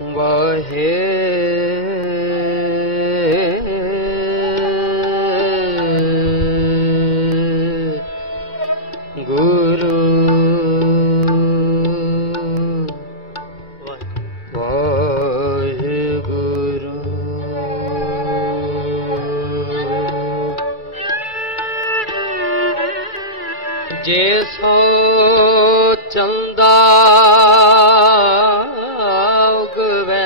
वाहे गुरु वाहे गुरु जैसो चंदा उगवे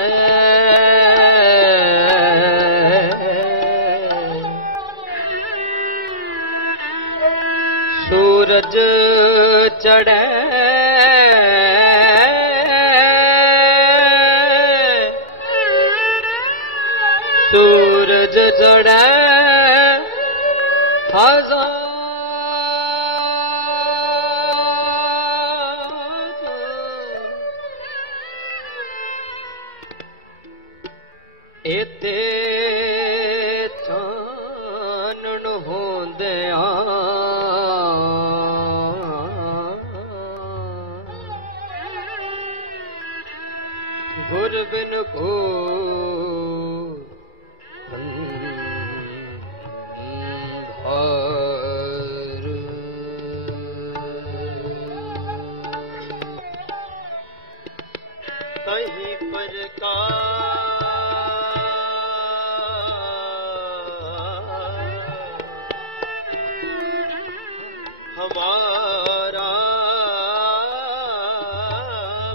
सूरज चढ़े सूरज चढ़े हजार एते चानन होंदिया गुर बिन को अंधार तही प्रकाश हमारा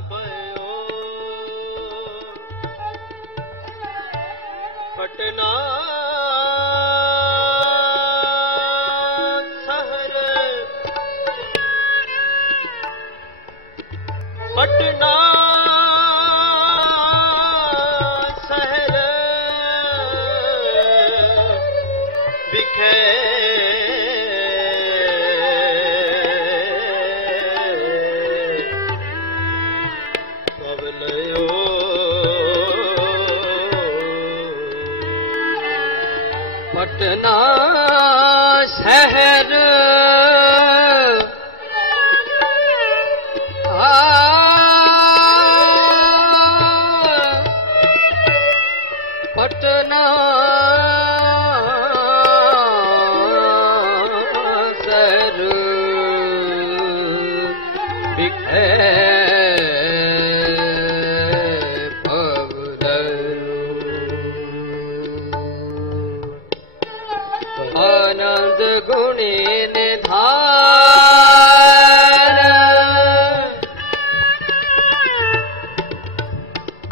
भयो पटना शहर पटना शहर बिखे पटना शहर पटना शहर बिखे आनंद गुणी निधान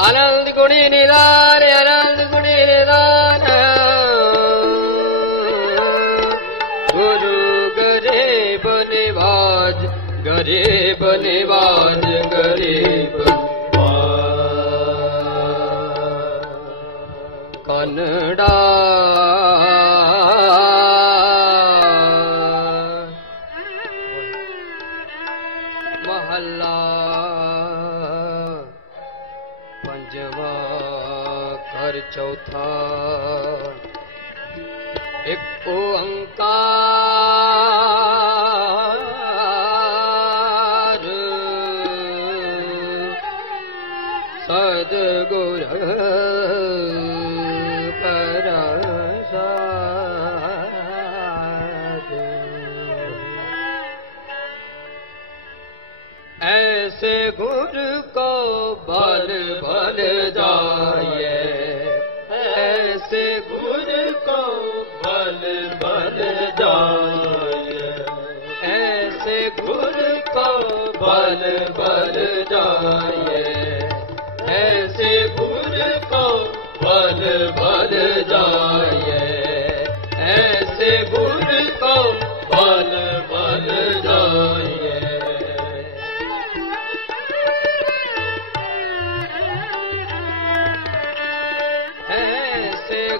आनंद गुणी निधान आनंद गुणी निधान गुरु गरीब निवाज गरीब निवाज गरीब कन्नड़ा महला पंजवा घर चौथा एक ओंकार सद्गुर ऐसे गुर को बल बल जाए ऐसे गुर को बल बल जाए ऐसे गुर को बल बल जाए ऐसे गुर को बल बल जाए ऐसे गुर को बल बल जाए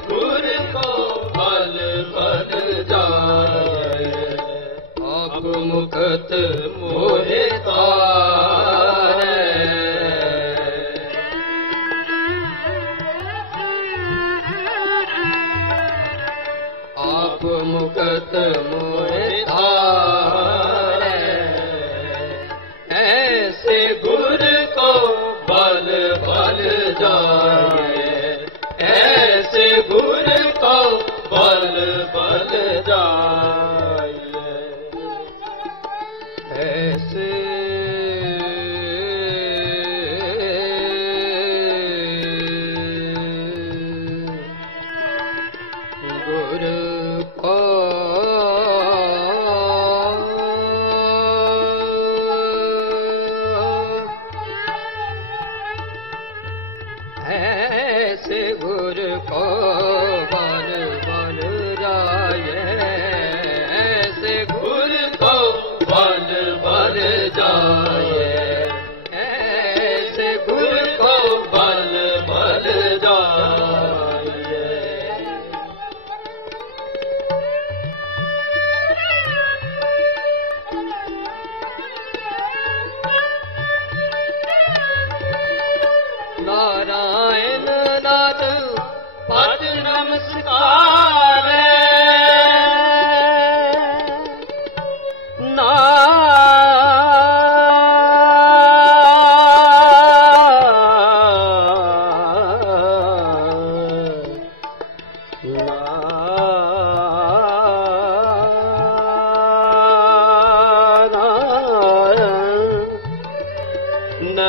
गुर को बल बल जाए आप मुकत मोहे तारे आप मुकत मोहे तारे ऐसे गुर को बल बल जाए गुर को बल बल जाए, ऐसे गुर को बल बल जाए, ऐसे गुर को बल बल जाए। नारायण नाथ पद नमस्कार,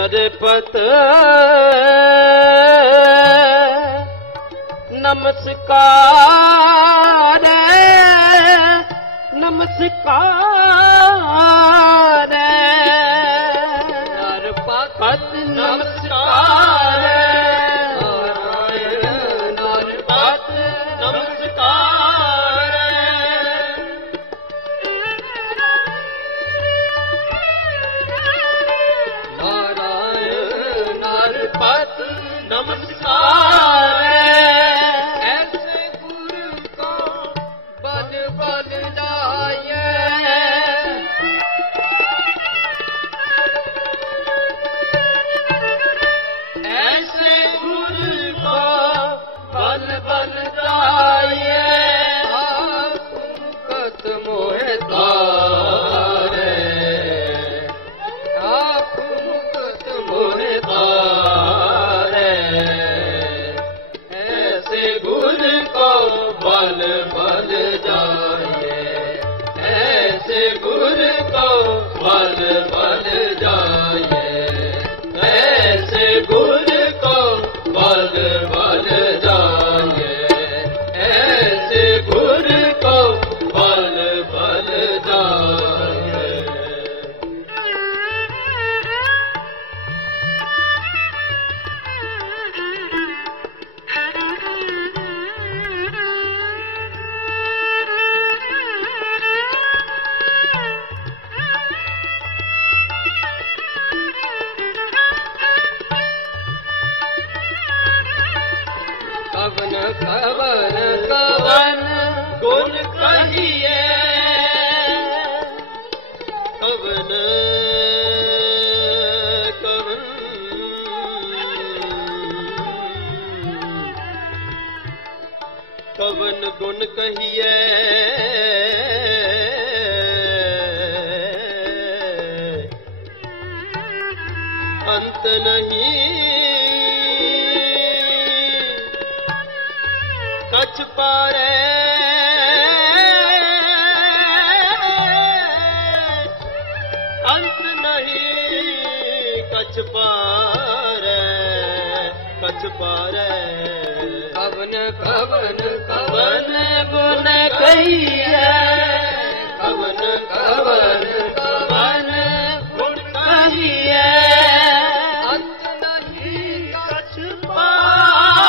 नरपत नमस्कार, नमस्कार, नरपत नमस्कार, नरपत नमस्कार, नारायण नरपत नमस्कार, ऐसे गुरु को बल बल जाए, ऐसे गुरु को बल बल जाए, आप मुकत मोहे तारे, आप मुकत मोहे तारे, ऐसे गुरु को बल बल जाए, ऐसे गुरु को बल बल जाए, ऐसे गुरु को बल बल जाए, ऐसे गुरु को बल बल जाए। कवन कवन कवन गुण कहिए, कवन कवन कवन गुण कहिए, अंत नहीं कछ पारे, अंत नहीं कछ पारे, कछ पारे, कवन कवन कवन गुण कहिए, कवन कवन कवन गुण कहिए, अंत नहीं कछ पारे,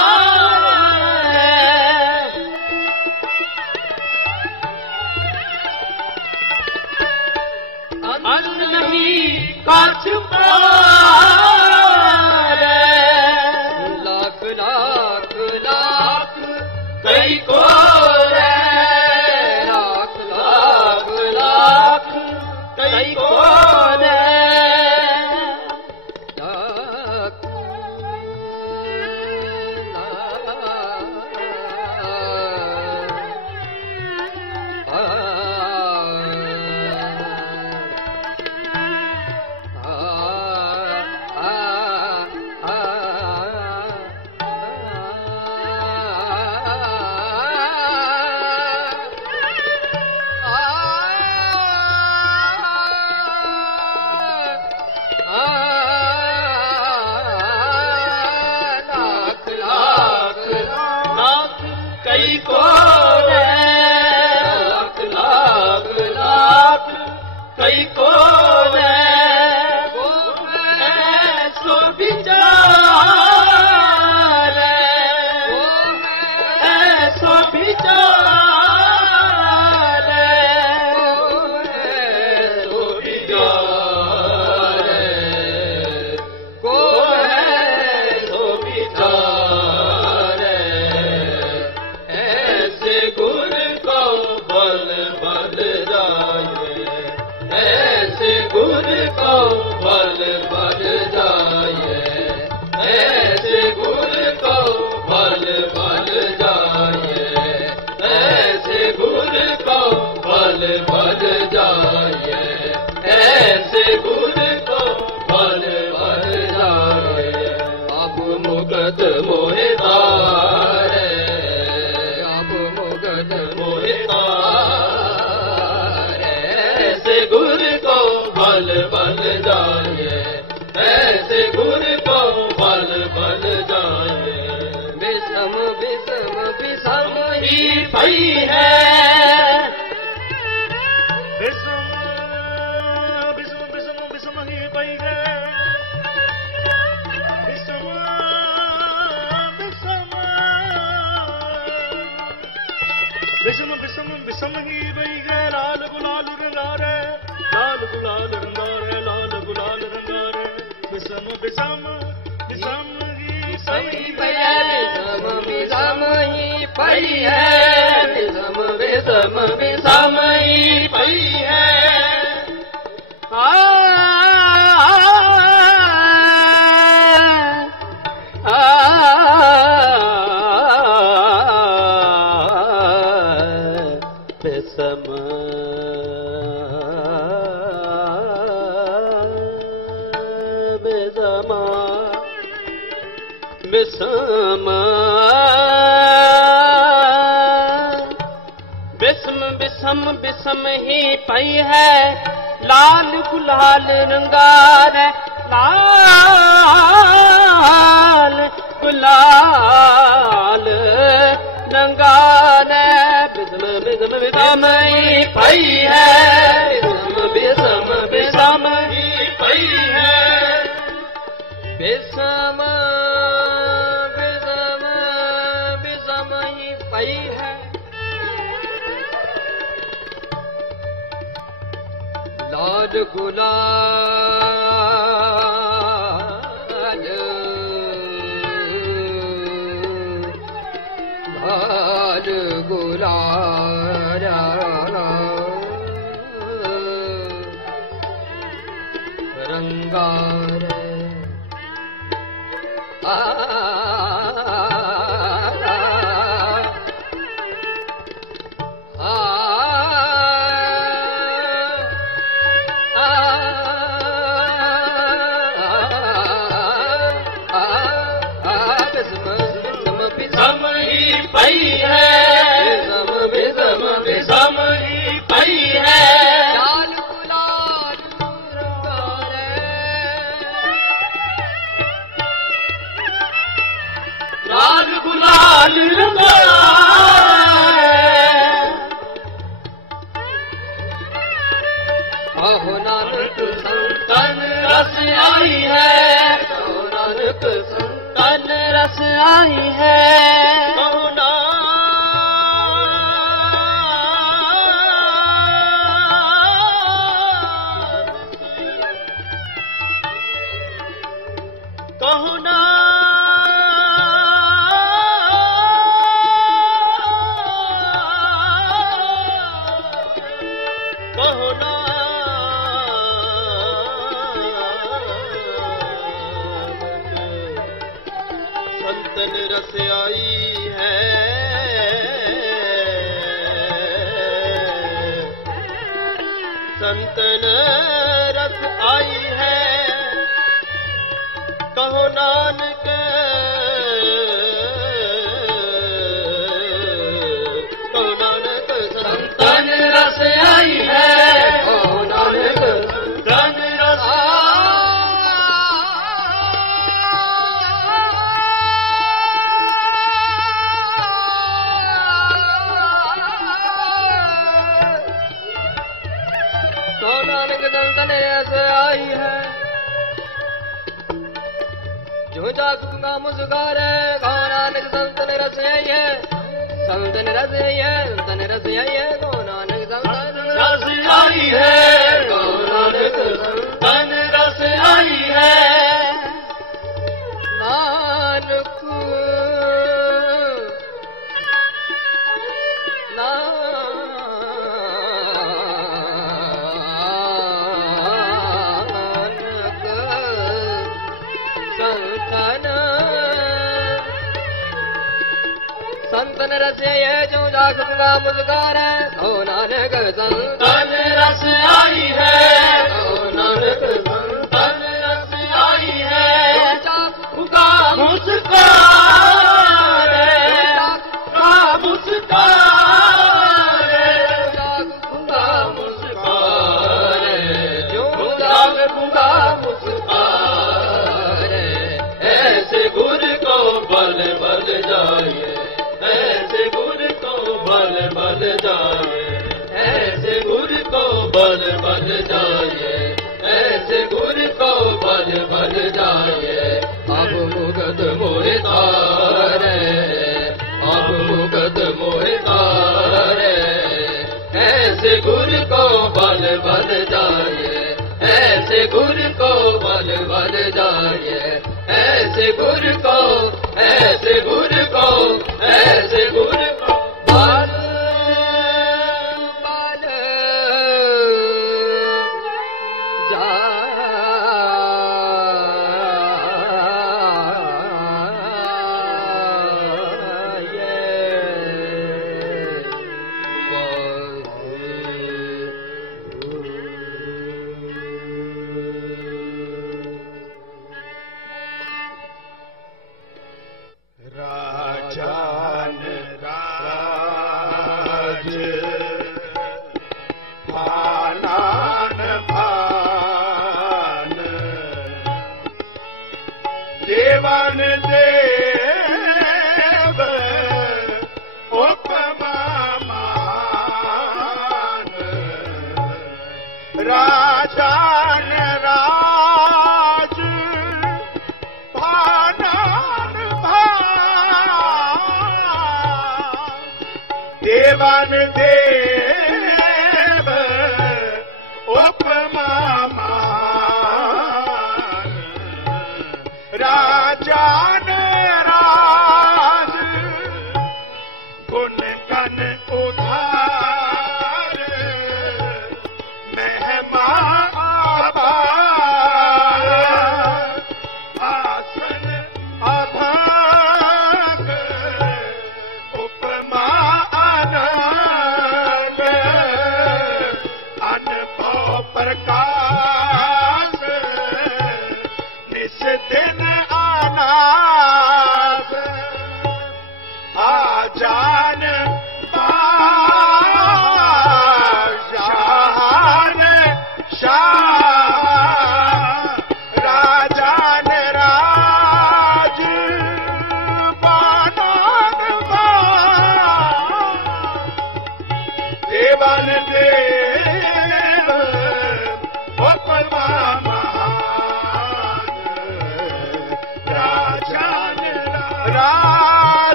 अंत नहीं कछ पारे, लाख लाख लाख कई को रे, लाख लाख लाख कई को रे, लाख गुर को बल बल जाने। विषम विषम विषम ही पई है। विषम विषम विषम विषम ही पई है। विषम विषम विषम विषम विषम ही पई है। लाल गुलाल रंगारे, लाल गुलाल रंगारे, लाल गुलाल रंगारे। विषम विषम विषम ही पई है। विषम विषम ही पई है। विषम विषम विषम ही पई है। विषम विषम विषम विषम विषम ही पई है। लाल गुलाल रंगार, लाल गुलाल रंगार। विषम विषम विषम ही पई है। विषम विषम विषम ही पई है। विषम विषम विषम ही पई है। लाल गुलाल लाल गुलाल रंगार। विषम ही पई है। विषम विषम ही पई है। लाल गुलाल रंगार, लाल गुलाल रंगार। आहो नानक तन रस आई है। आहो नानक संतन रस आई है। कहुना कहुना कहुना संतन रस आई है। संतन रस आई है। कहो नानक कहो नानक संतन रस आई है। आहो नानक धन रस नानक संतन रस आई है। जो जाग गंगा मुस्कार गौ नानक संतन रस आई है। संतन रस आई है। संतन रस आई है। गौ नानक संतन रस आई है। गौ नानक संतन रस आई है। नानक संतन रस है। जो जाग गंगा मुस्कार गौ नानक संतन रस आई है। गौ नानक संतन रस आई है। गंगा मुस्कार का मुस्कार गंगा मुस्कार जो जाग गंगा मुस्कार ऐसे गुरु को ऐसे गुरु को ऐसे गुरु को बाल बाल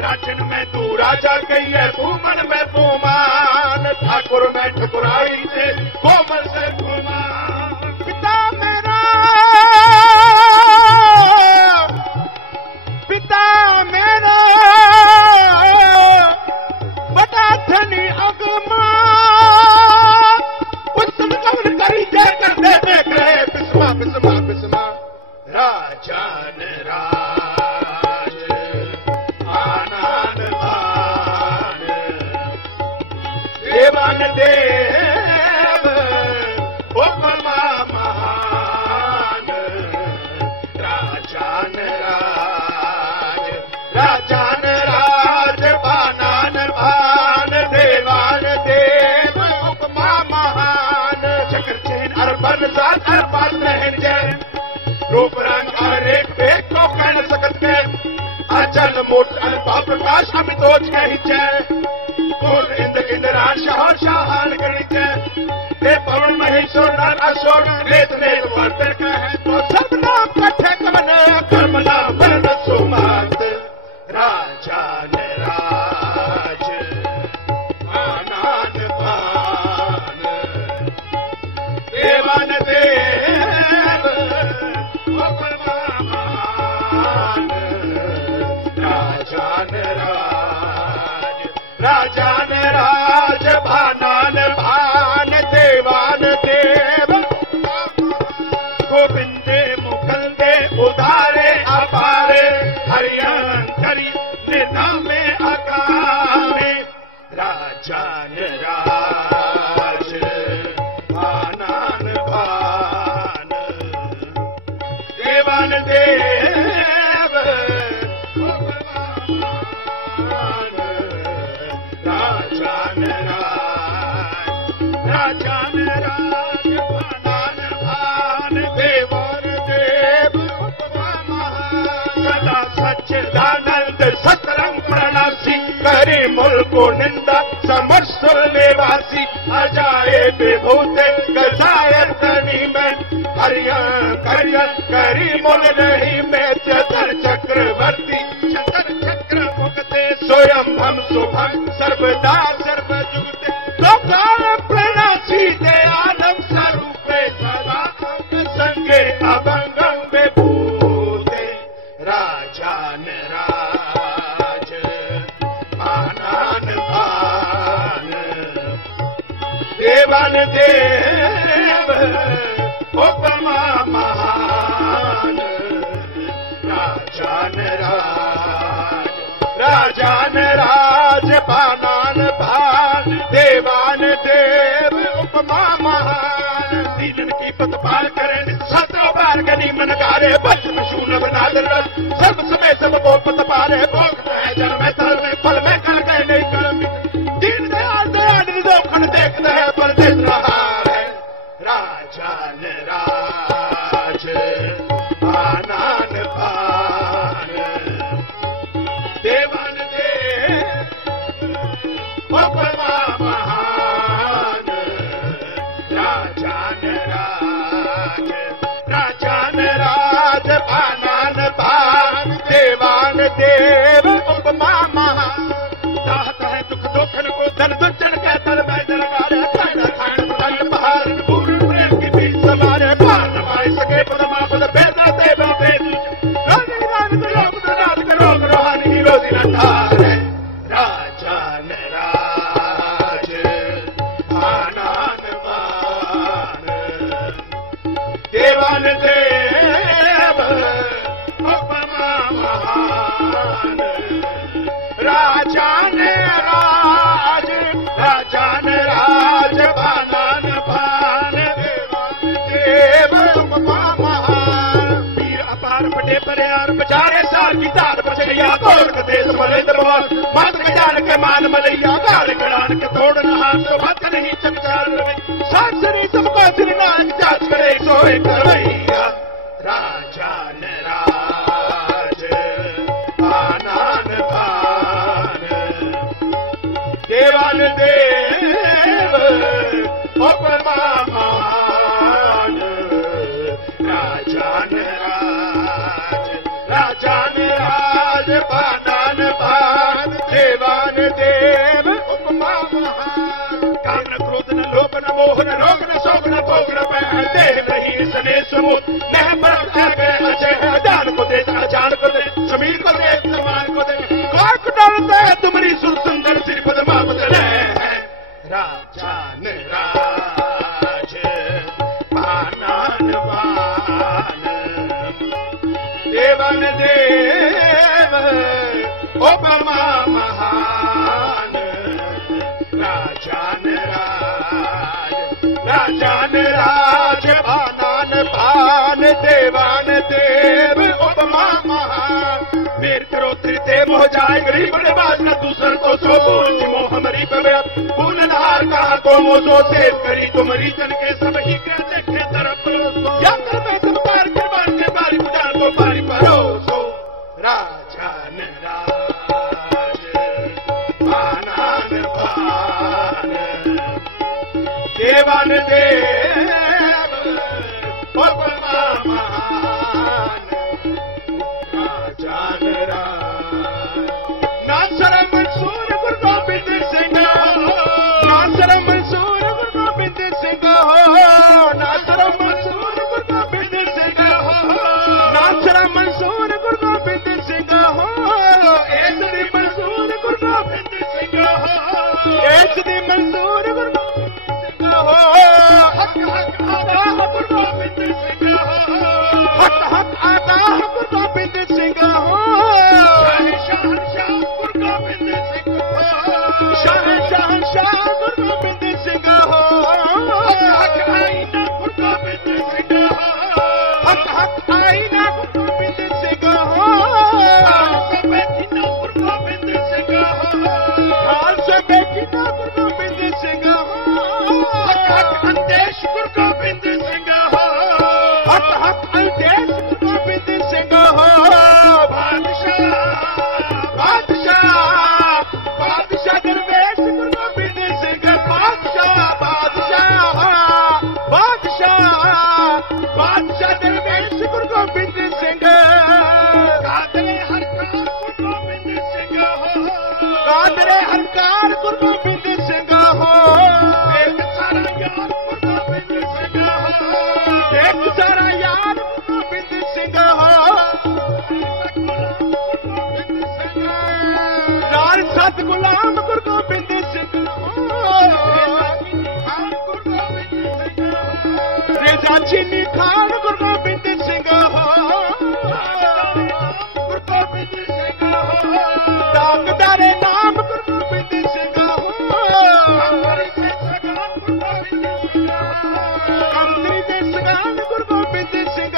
राजन में तू राजा कही है तू मन में तू मान ठाकुर में ठकुराई से कोमल से कुमान पिता मेरा बता धनी अगमा पुस्तक कवन करी जय कर दे देख रहे बिस्मा बिस्मा बिस्मा राजन राज आनंद भान देवान देव उपमा महान राजन प्रकाश अमितोज कही इंद्रान शहर शाहान करी हे पवन महेश्वर नर अशोक रेत नेत वर्तन कहे तो सब नाम कठे कमने कर्म नाम वर्ण सुमत राजा ने राज आनंद पान देवान देव उपमान राजा ने राज भानान भान देवान देव गोविंदे मुकुंदे उदारे अपारे हरियाण करी नामे अकामे राजान राज भानान भान देवान देव राजान राज भानान भान देवान देव सदा सच्चिदानंद सतरंग प्रणासी करे मुल्को निंदा समरसुर निवासी अजाए विभूते गजाए तनी में हरिया करी मुल नहीं में चतर चक्रवर्ती चतर चक्र मुक्ते स्वयं हम शुभं सर्वदा सर्वजुगते लोकाल प्रणासी दयालम स्वरूपे सदा संगे अभंगम विभूते राजान राज भानान भान देवान देव उपमा महान राजान राज भानान भान देवान देव उपमा महान दीनन की पतपाल करें सतो बार गनी मन कारे बच में शून बनादर सर्व समय सब को पतपाले भोग जन में तल में फल में कर गए नहीं कर्म दीन दयाल दयाल दोखन देखते हैं पर देख रहा है राजान राज भानान भान देवान देव उपमा महान राजान राज भानान भान देवान देव उपमा महान चाहत है दुख दोखन को धन दुचन के तल में दरगार खाना खान बदल बहार पूर्ण प्रेम की बीच समारे पार नमाए सके पदमा पद बेदा देव बेद रानी रानी लोग रात करो रोहानी रोजी नठार राजान राज भानान भान देवान देव उपमा महान राजान राज भानान भान देव उपमा महान वीर अपार पटे परियार बचारे सार की तार बचैया तोड़ के देश मले दरबार मात गजान के मान मलैया गाल गड़ान के तोड़ नहान तो भत नहीं चमचार रवे साक्षरी सबको श्री नानक जाच करे सोए करवैया राजान राज भानान भान देवान देव उपमा महान राजान राज भानान भान देवान देव उपमा महान काम न क्रोध न लोभ न मोह न रोग न शोक न भोग न भय देह नहीं सने समूत नह बरस गए अजय अजान को दे अजान को दे समीर को दे समान को दे काक डालता है तुम्हारी सुंदर सिर पदमा बदले राजान राज भानान भान देवान देव उपमा महान राजान राज भानान भान देवान देव उपमा महान मेर करो त्रिते मोह जाए गरीब बाज न दूसर को सो बोल मोह हमारी पवे पून नहार कहा को मोसो सेव करी तुम्हारी जन के सब ही कर देखे तरफ या कर में सब पार करवान के बारी बुझान को पारी परोसो राजान राज सत गुलाम गुरु गोबिंद सिंह रेजा चीनी खान गुरु गोबिंद सिंह दागदारे नाम गुरु गोबिंद सिंह कंदरी दे सगान गुरु गोबिंद सिंह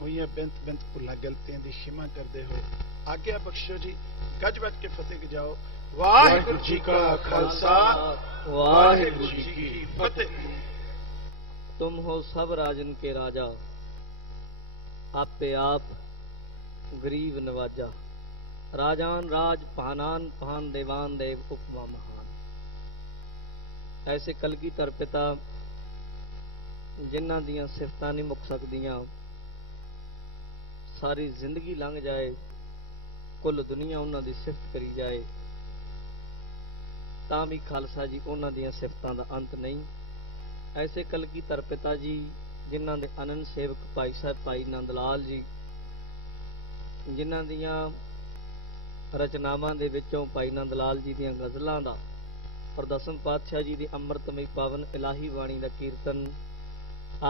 ਹੋਈਆਂ ਬੇਨਤ ਬੇਨਤ ਭੁੱਲਾਂ ਗਲਤੀਆਂ ਦੀ ਖਿਮਾ ਕਰਦੇ ਹੋਏ ਆਗਿਆ ਬਖਸ਼ੋ ਜੀ ਗੱਜ ਵੱਜ ਕੇ ਫਤਿਹ ਕੇ ਜਾਓ ਵਾਹਿਗੁਰੂ ਜੀ ਕਾ ਖਾਲਸਾ ਵਾਹਿਗੁਰੂ ਜੀ ਕੀ फतेह। तुम हो सब राजन के राजा, आपे आप गरीब नवाजा। राजान राज पानान पान देवान देव उपमा महान। ऐसे कलगीधर पिता जिन्हां दियां सिफतां नहीं मुक सकदियां, सारी जिंदगी लंघ जाए कुल दुनिया उन्हां दी सिफत करी जाए तां भी खालसा जी उन्हां दियां सिफतां दा अंत नहीं। ऐसे कलगीधर पिता जी जिन्हां दे अनंद सेवक भाई साहब भाई नंद लाल जी, जिन्हां दियां रचनावां दे विचों भाई नंद लाल जी दियां गज़लां दा और दसम पातशाह जी दी अमृतमई पावन इलाही बाणी दा कीर्तन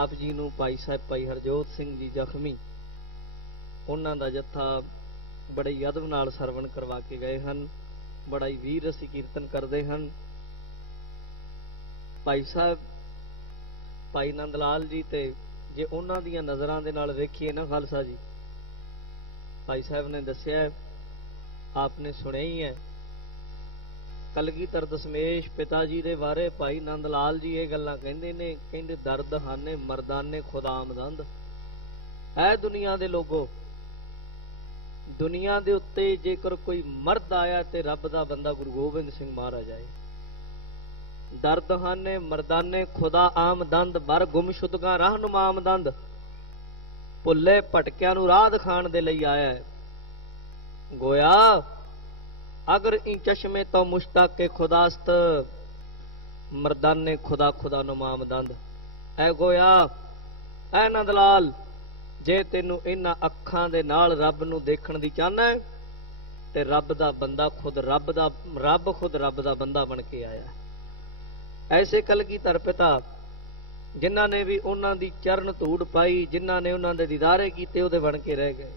आप जी नूं भाई साहब भाई हरजोत सिंह जी जख्मी उन्हां दा जत्था बड़े यदव नाल सरवण करवा के गए हन। बड़ा ही वीर रसी कीर्तन करते हैं। भाई साहब भाई नंद लाल जी ते जे उन्हां दियां नज़रां दे नाल वेखीए ना खालसा जी, भाई साहब ने दस्सिया, आपने सुनिया ही है, कलगीधर दशमेश पिता जी दे बारे भाई नंद लाल जी ये गल्लां कहंदे ने, कहंदे दर्द हाने मर्दाने खुदा आमदंद है दुनिया दे लोगो। दुनिया दे उत्ते जेकर कोई मर्द आया ते रब दा बंदा गुरु गोबिंद सिंह महाराज आए। दर्द हाने मर्दाने खुदा आमदंद, बर गुमशुदगा रहनुमा आमदंद, भुल्ले भटकिया नूं राह दिखाण दे लई आया है। गोया अगर इन चश्मे तो मुश्ताक के खुदास्त मर्दाने खुदा खुदा नुमाम दंद। ऐ गोया ऐ नंदलाल जे तेनू इन्हां अखां दे नाल रब नू देखण दी चाहना है ते रब दा बंदा खुद रब खुद रब दा बंदा बन के आया। ऐसे कलगीधर पिता जिन्हां ने भी उन्हां दी चरण धूड़ पाई, जिन्हां ने उन्हां दे दीदारे कीते उहदे बन के रह गए।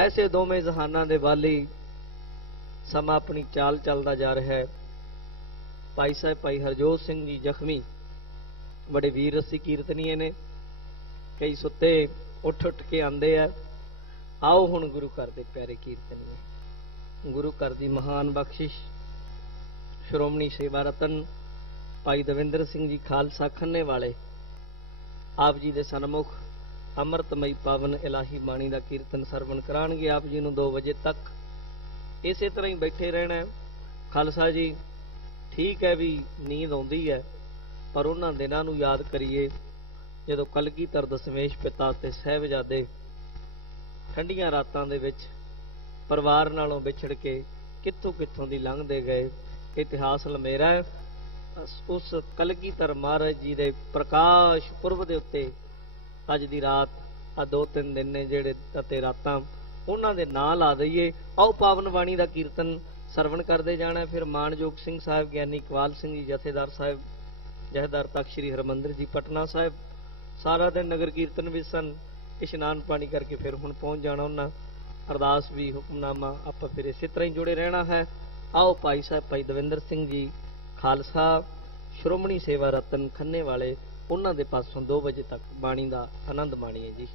ऐसे दोवें जहानां दे वाली समा अपनी चाल चलदा जा रहा है। भाई साहब भाई हरजोत सिंह जी जख्मी बड़े वीर रसी कीर्तनीय ने, कई सुते उठ उठ के आंदे आ। आओ हुण गुरु घर दे प्यारे कीर्तनीय, गुरु घर दी महान बख्शिश श्रोमणी सेवा रतन भाई दविंदर सिंह जी खालसा खन्ने वाले आप जी दे सन्मुख अमृतमई पावन इलाही बाणी दा कीर्तन सरवण कराणगे। आप जी नूं 2 वजे तक इसे तरह ही बैठे रहना है। खालसा जी ठीक है भी नींद आउंदी है, पर उन्हां दिनां नूं याद करिए जदों कलगीधर दशमेश पिता ते साहिबजादे ठंडियां रातां दे विच परिवार नालों विछड़ के कित्थों कित्थों दी लंघदे गए। इतिहास लमेरा है। उस कलगीधर महाराज जी दे प्रकाश पुरब दे उत्ते अज दी रात आ 2-3 दिन ने जेड़े ते रातां उन्हां दे नां ला दईए। आओ पावन बाणी दा कीर्तन सरवण करते जाना। फिर मानयोग सिंह साहब ज्ञानी इकबाल सिंह जी जथेदार साहब जथेदार तख्त श्री हरमंदिर जी पटना साहब सारा दिन नगर कीर्तन भी सन। इशनान पानी करके फिर हुण पहुंच जाना उन्हां। अरदास भी हुक्मनामा आप फिर इस तरह ही जुड़े रहना है। आओ भाई साहब भाई दविंदर सिंह जी खालसा श्रोमणी सेवा रतन खन्ने वाले उन्हां दे पासों 2 वजे तक बाणी दा आनंद माणीए जी।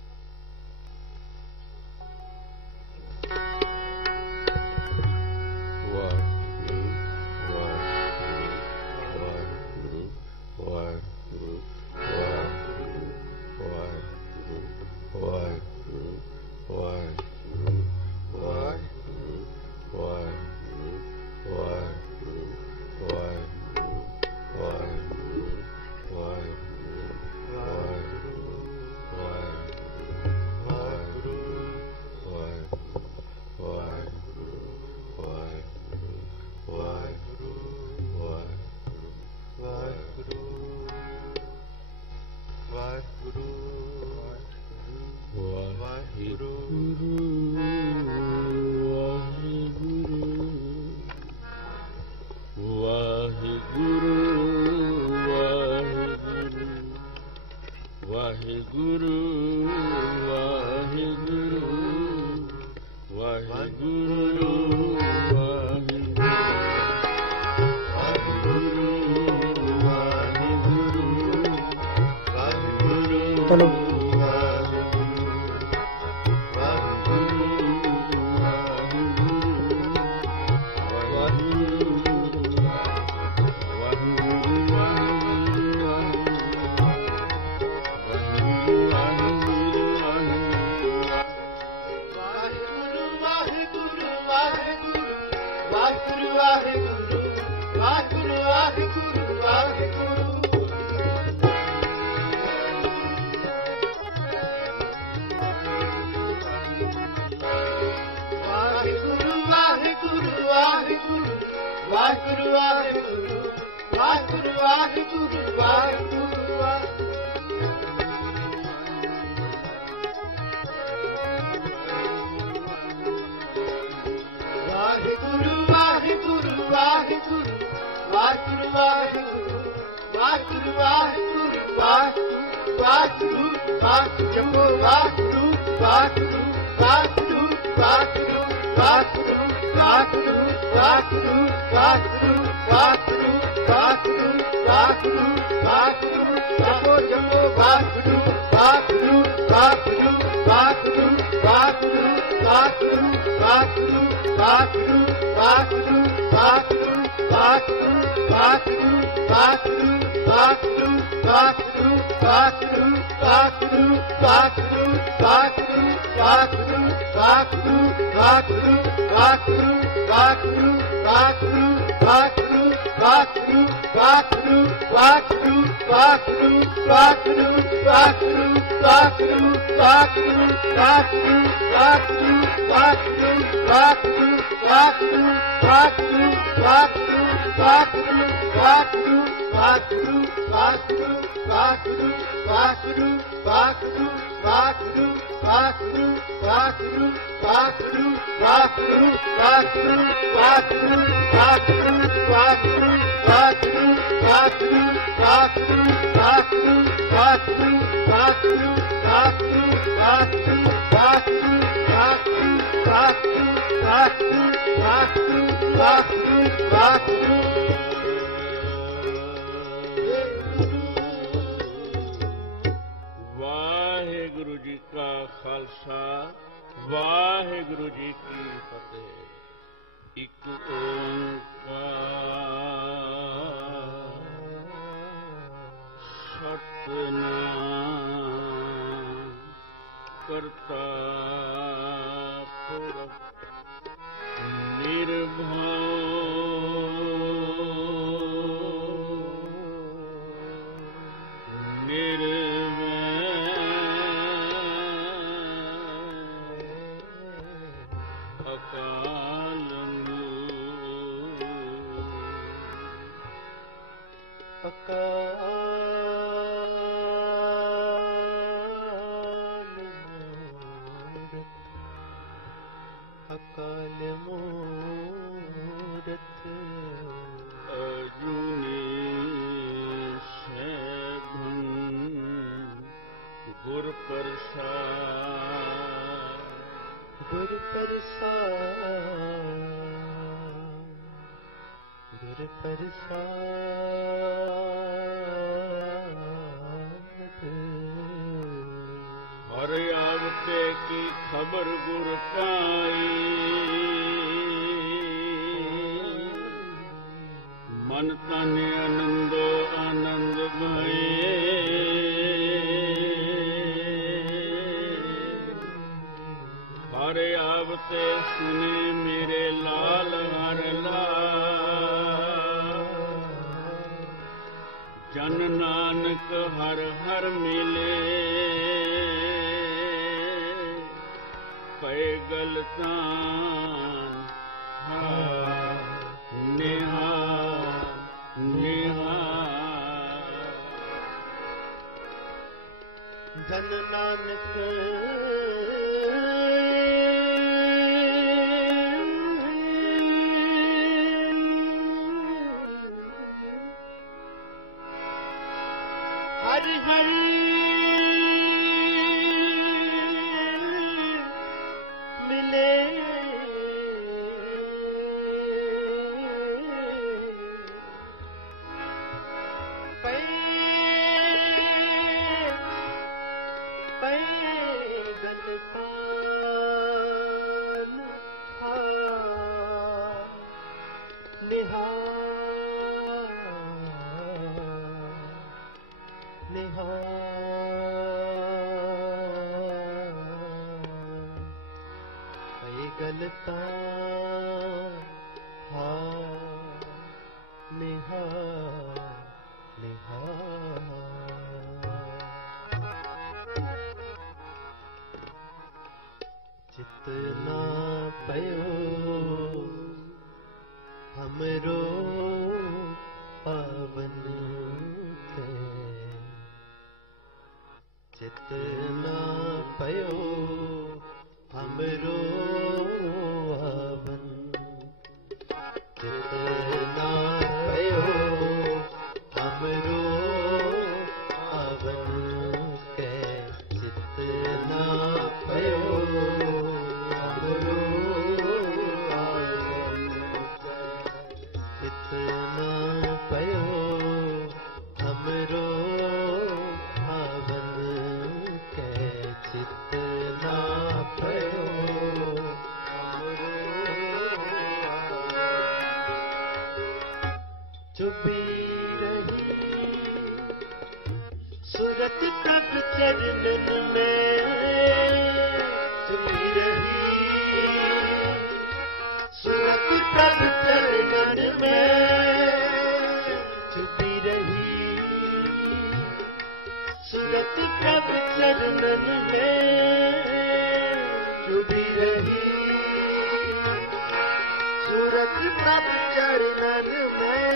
ਵਾਹਿਗੁਰੂ ਜੀ ਕਾ ਖਾਲਸਾ ਵਾਹਿਗੁਰੂ ਜੀ ਕੀ ਫਤਿਹ। ਇੱਕ ਓੰਕਾਰ ਸਤਿਨਾਮ ਕਰਤਾ ਪੁਰਖ ਅਕਾਲ ਮੂਰਤ ਅਜੂਨੀ ਸੈਭੰ ਗੁਰ ਪ੍ਰਸਾਦ ਗੁਰ ਪ੍ਰਸਾਦ ਗੁਰ ਪ੍ਰਸਾਦ ਹਰ ਆਵਤੇ ਕੀ ਖਬਰ ਗੁਰ ਪਾਈ ਮਨ ਤਨ ਆਨੰਦੋ ਆਨੰਦ ਭਏ ਹਰ ਆਵਤੇ ਸੁਨੇ ਮੇਰੇ ਲਾਲ ਹਰ ਲਾਲ ਜਨ ਨਾਨਕ ਹਰ ਹਰ ਮਿਲੇ ਪਏ ਗਲਤਾਨ ਨਿਹਾ ਨਿਹਾ ਜਨ ਨਾਨਕ ਹਰਿ ਹਰਿ ਮਿਲੇ ਗਲਤਾ ਨਿਹਾ ਨਿਹਾ ਜਿਤਨਾ ਪਇਓ ਹਮਰੋ ਪਾਵਨ ਤੇ जितना पयो हमरो आवन जितना पयो हमरो आवन के जितना पयो हमरो आवन जितना पयो हमरो चुपी रही सूरत प्रभ चरणन में चुपी रही सूरत प्रभ चरणन में चुपी रही सूरत प्रभ चरणन में चुपी रही सूरत प्रभ चरणन में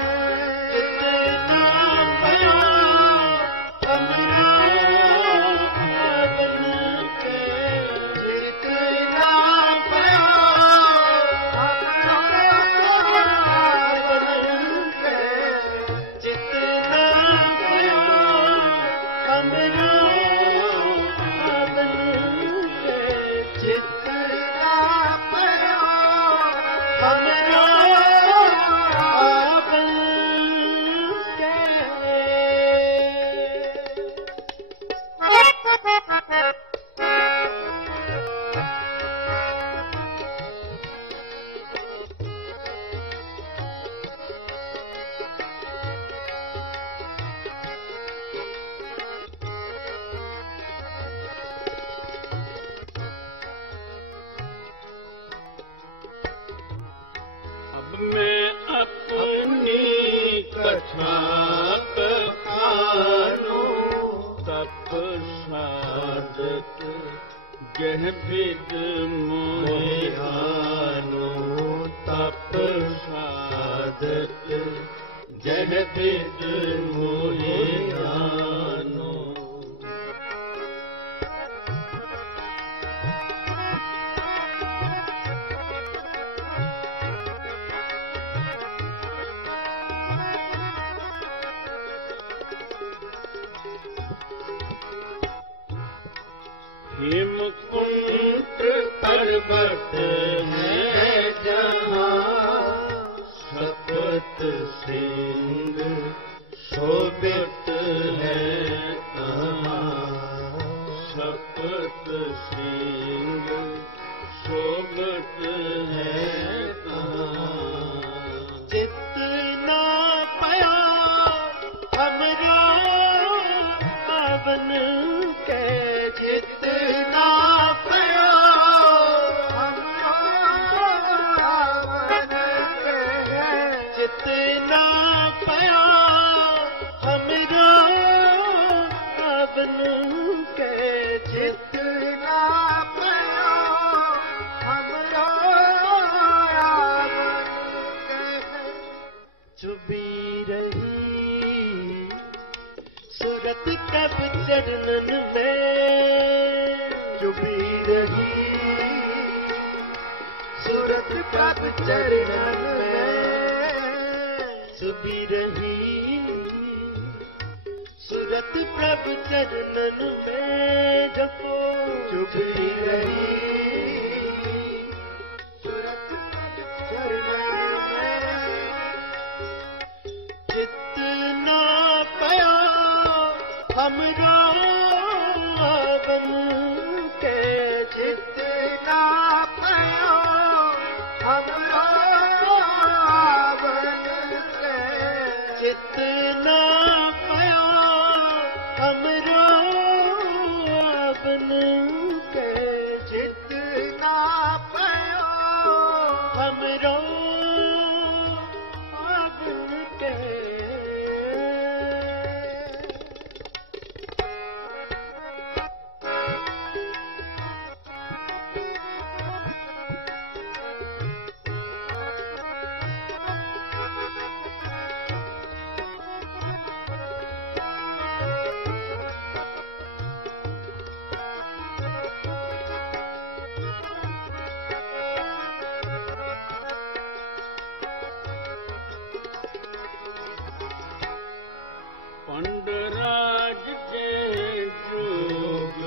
जितना पाया हमरो बन के जितना पाया हमरो बन के जितना पाया हमरो बन के जितना पाया हमरो बन के अब मैं अपनी कथा कहानो तप साधक गह विद मोहियानो तप साधक जह विद मोहियानो हिमकुंट पर्वत है जहाँ सपत सिंह शोभित है कहाँ सपत सिंह शोभित है कहाँ जितना पाया हमरो पावन के जितना पाया हमरो बन के जितना पाया हमरो पावन के जितना पाया हमरो बन के चुभी रही सूरत प्रभ चरणन में चुभी रही सूरत प्रभ चरणन में चुभी रही सूरत प्रभ चरणन में जपो चुभी रही सूरत प्रभ चरणन में जितना पाया हमरो बन के जितना पाया हमरो बन के जितना पाया हमरो बन के जितना पाया हमरो बन के पंडराज के जोग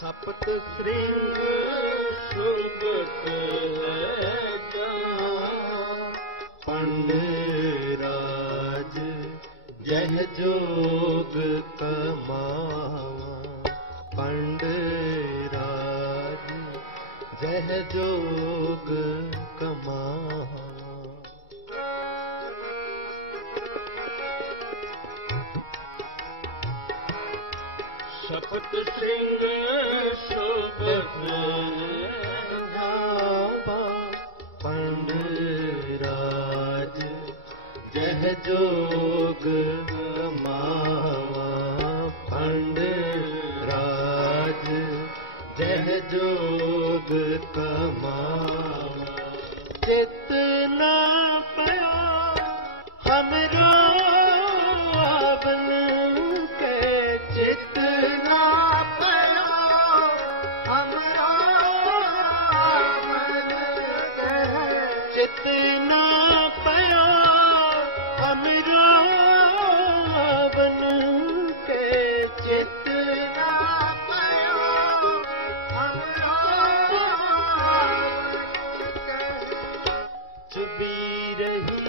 सप्त श्रृंग सुगत है जहाँ पंडराज जह जोग कमावा पंडराज जह जोग कमावा सप्त सिंह शोभत धावा पंडराज जह जोग कमावा पंडराज जह कमावा। जितना पया हमरो आवन के, जितना पया हमरा मन कहे, जितना पया हमरो आवन के, जितना पया हमरा चुभी रही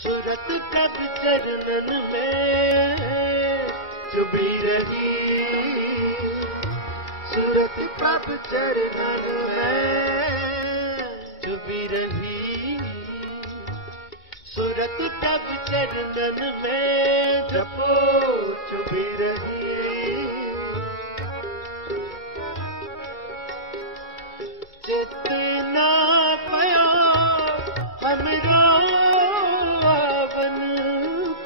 सूरत कब चरणन में, चुभी रही सूरत प्रभ चरणन में, चुभी रही सूरत प्रभ चरणन में, जपो चुभी रही जितना पया हमरो आवन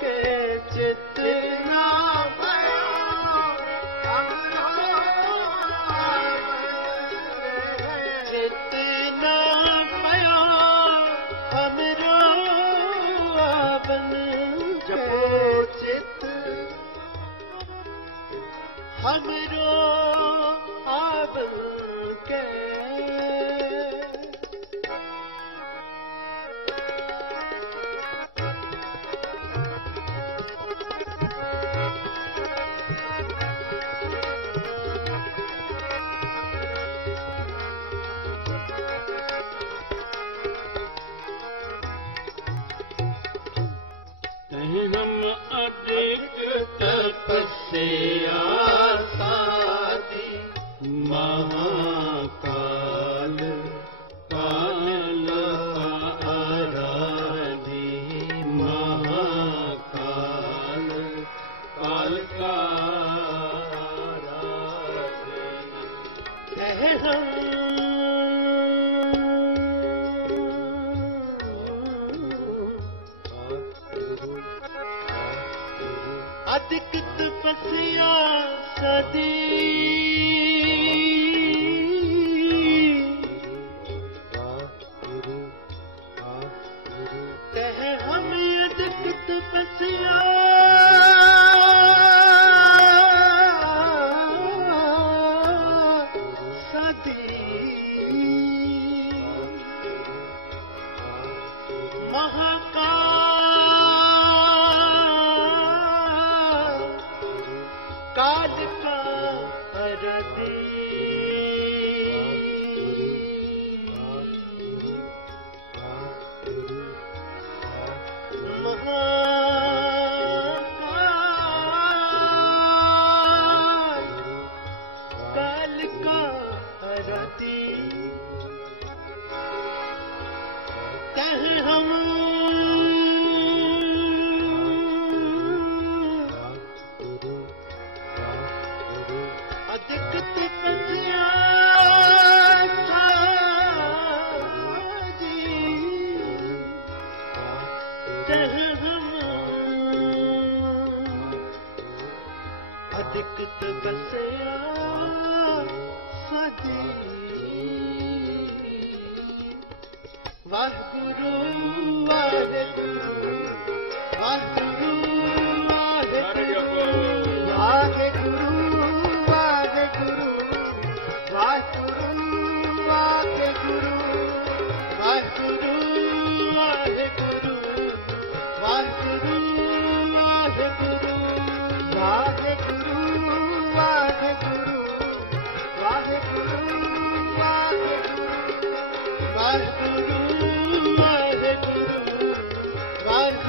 के, जितना पया हमरा जितना पया हमरो आवन जपो के, चित हमरो आवन के। हम अधिक तपस्या साधी महाकाल काल आराधी, महाकाल काल का अधिक तपस्या सदी कह हम अधिक तपस्या सदी काल का हरदी काल का हरदी कह हम अधिक तपस्या साधी कह हम अधिक तपस्या साधी। वाहिगुरु वाहिगुरु वाहिगुरु वाहिगुरु वाहिगुरु वाहिगुरु वाहिगुरु वाहिगुरु वाहिगुरु वाहिगुरु वाहिगुरु वाहिगुरु वाहिगुरु वाहिगुरु वाहिगुरु वाहिगुरु वाहिगुरु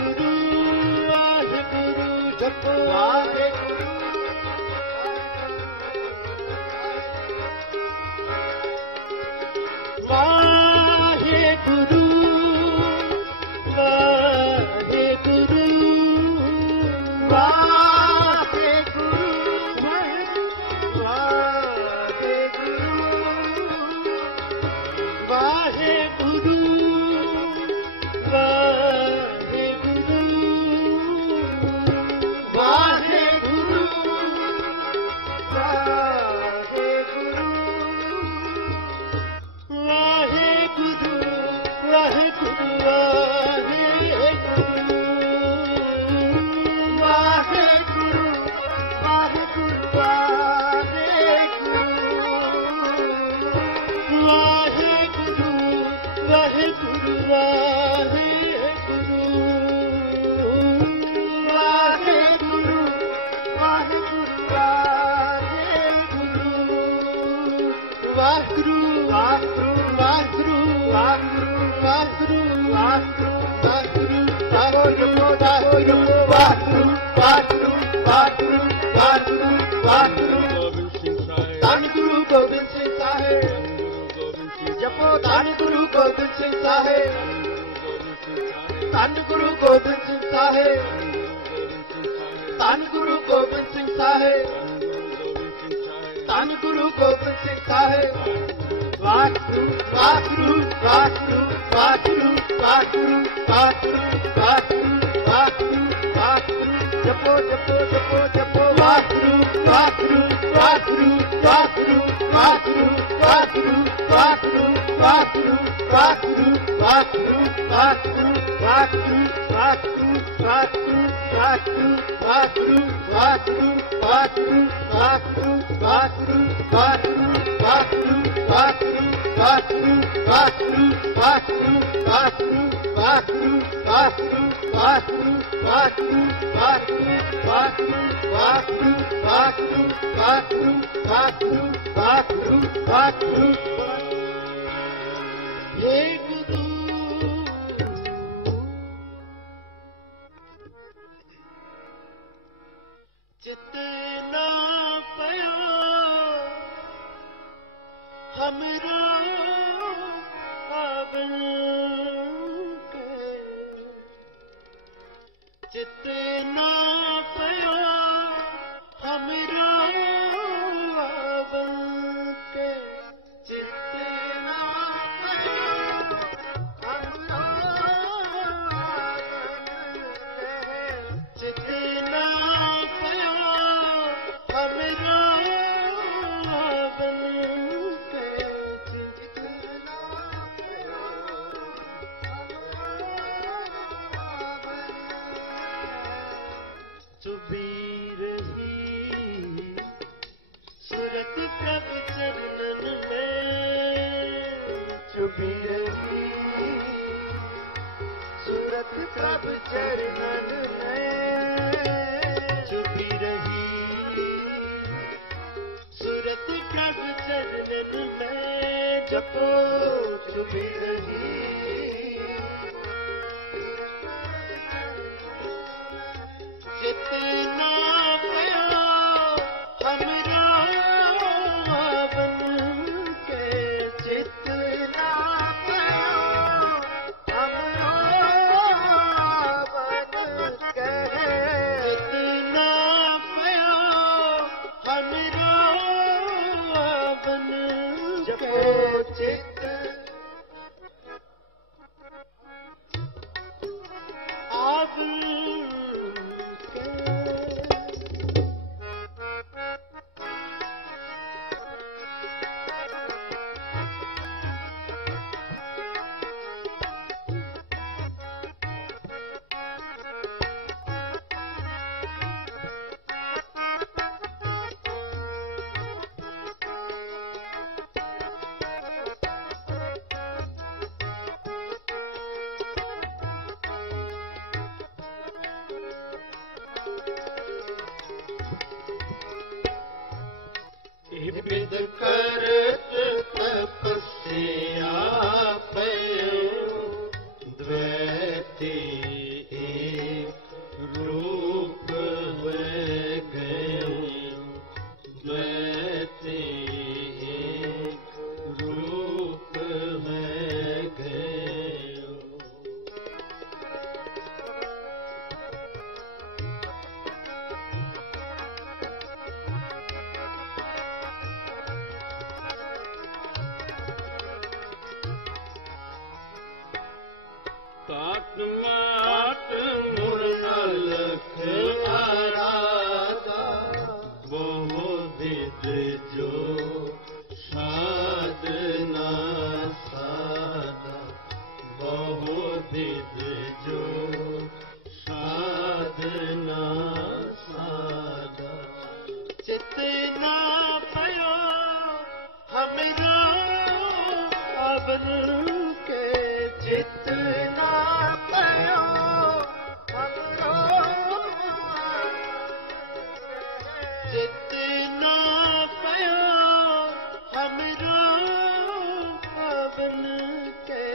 के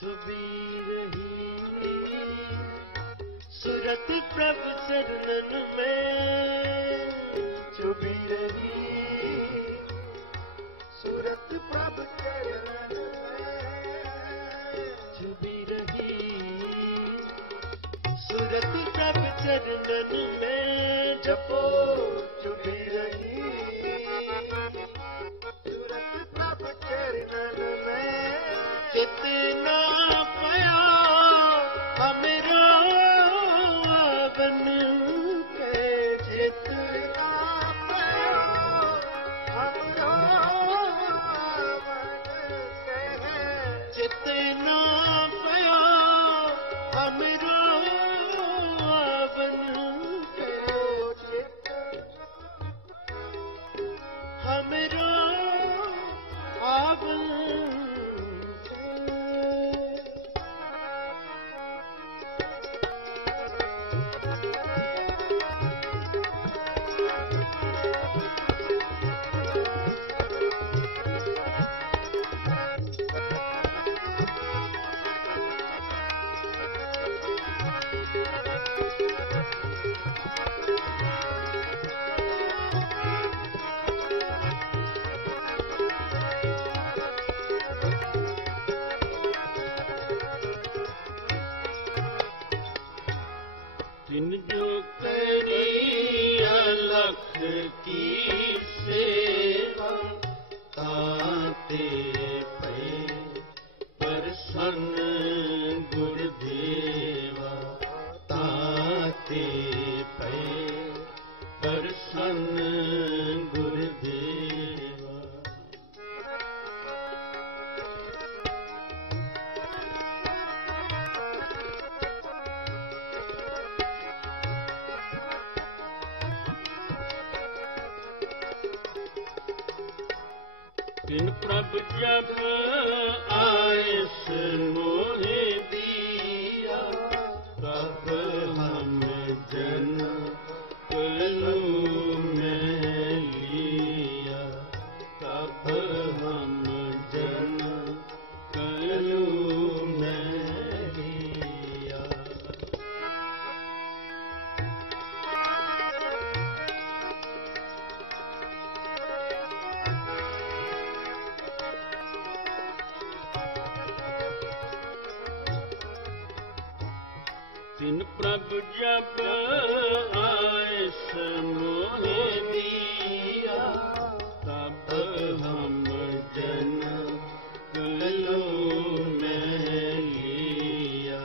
छुपी रही सूरत प्रभु चरणन में, छुपी रही सूरत प्रभु चरणन में, छुपी रही सूरत प्रभु चरणन में। जपो छुपी रही सूरत प्रभु चरणन में। कितना पया हमरा आवन के, जितना पया हमरा आवन के, जितना पया हमरा आवन के, हमरा आवन जिन जो करी अलख की सेवा, ताते पे प्रसन्न गुरुदेवा, ताते पे प्रसन्न गुरुदेवा। तिन प्रभ जब आयस मोहे दिया, तब हम जन कलू में लिया, तब हम जन कलू में लिया। तिन प्रभु जब आयस मोहे दिया, तब हम जन कलो में लिया,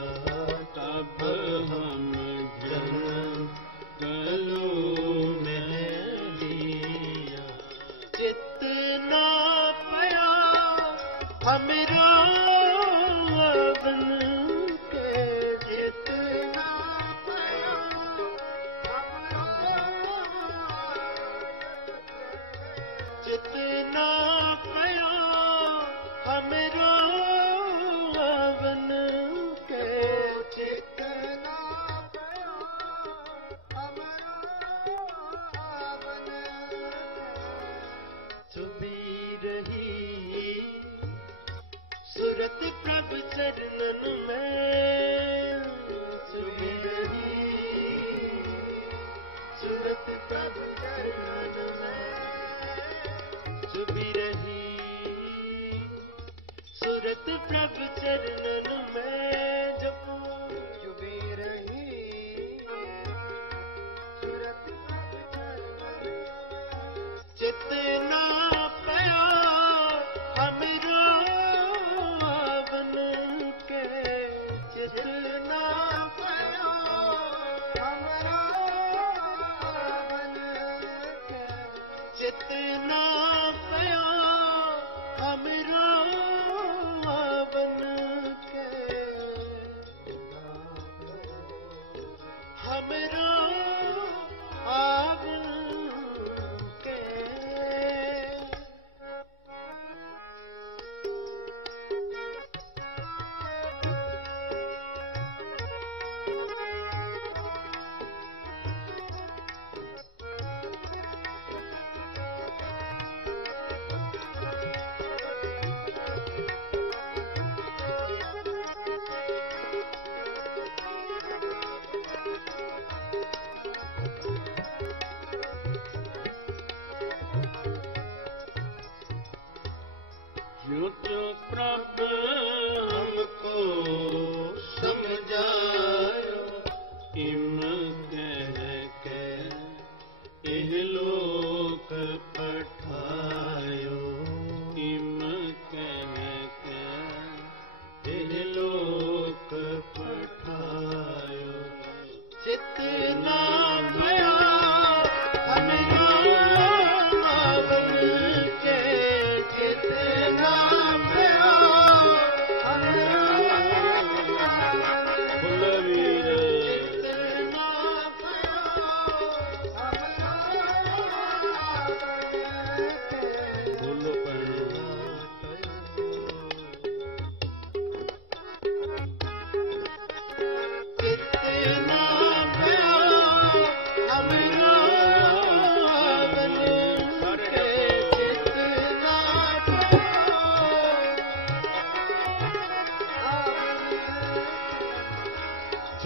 तब हम जन कलो में लिया। जितना पया हमरा आवन के, जितना पया हमरा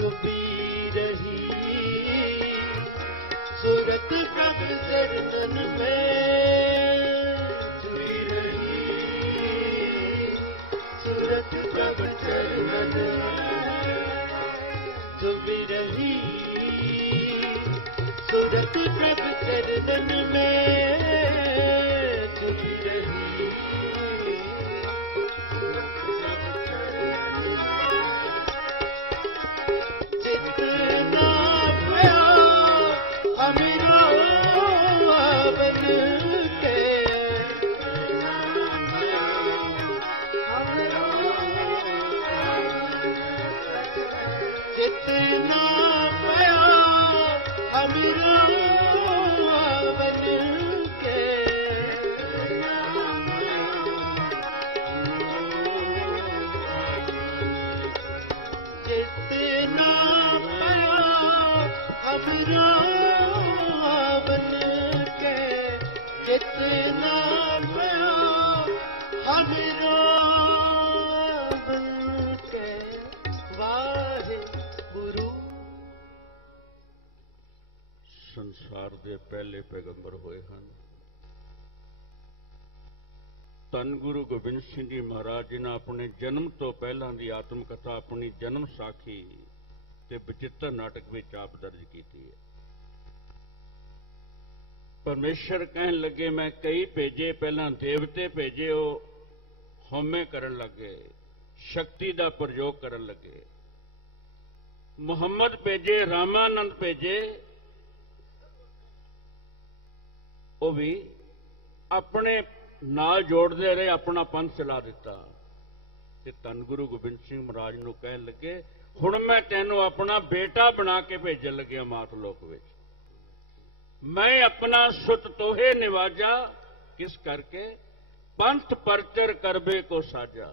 छुपी रही सूरत प्रभ चरणन में, छुपी रही सूरत प्रभ चरणन में, छुपी रही सूरत प्रभ चरणन में, छुपी रही सूरत प्रभ चरणन में। जितना भया अमीरो बन के, जितना भया अमीरो बन के, जितना भया अमीरो बन के, जितना भया अमीरो बन के, वाहिगुरु। ਸੰਸਾਰ ਦੇ ਪਹਿਲੇ ਪੈਗੰਬਰ ਹੋਏ ਹਨ ਧੰਨ ਗੁਰੂ ਗੋਬਿੰਦ ਸਿੰਘ ਜੀ ਮਹਾਰਾਜ ਜੀ ਨੇ ਆਪਣੇ ਜਨਮ ਤੋਂ ਪਹਿਲਾਂ ਦੀ ਆਤਮ ਕਥਾ ਆਪਣੀ ਜਨਮ ਸਾਖੀ ਤੇ ਬਚਿੱਤਰ ਨਾਟਕ ਵਿੱਚ ਆਪ ਦਰਜ ਕੀਤੀ ਹੈ। ਪਰਮੇਸ਼ਰ ਕਹਿਣ ਲੱਗੇ ਮੈਂ ਕਈ ਭੇਜੇ, ਪਹਿਲਾਂ ਦੇਵਤੇ ਭੇਜੇ, ਉਹ ਹਉਮੈ ਕਰਨ ਲੱਗੇ, ਸ਼ਕਤੀ ਦਾ ਪ੍ਰਯੋਗ ਕਰਨ ਲੱਗੇ। ਮੁਹੰਮਦ ਭੇਜੇ, ਰਾਮਾਨੰਦ ਭੇਜੇ, ਉਹ ਵੀ ਆਪਣੇ ਨਾਲ ਜੋੜਦੇ ਰਹੇ, ਆਪਣਾ ਪੰਥ ਚਲਾ ਦਿੱਤਾ। ਤੇ ਧੰਨ ਗੁਰੂ ਗੋਬਿੰਦ ਸਿੰਘ ਮਹਾਰਾਜ ਨੂੰ ਕਹਿਣ ਲੱਗੇ ਹੁਣ ਮੈਂ ਤੈਨੂੰ ਆਪਣਾ ਬੇਟਾ ਬਣਾ ਕੇ ਭੇਜਣ ਲੱਗਿਆ ਮਾਤ ਲੋਕ ਵਿੱਚ। ਮੈਂ ਆਪਣਾ ਸੁਤ ਤੋਹੇ ਨਿਵਾਜਾ, ਕਿਸ ਕਰਕੇ ਪੰਥ ਪਰਚਰ ਕਰਬੇ ਕੋ ਸਾਜਾ।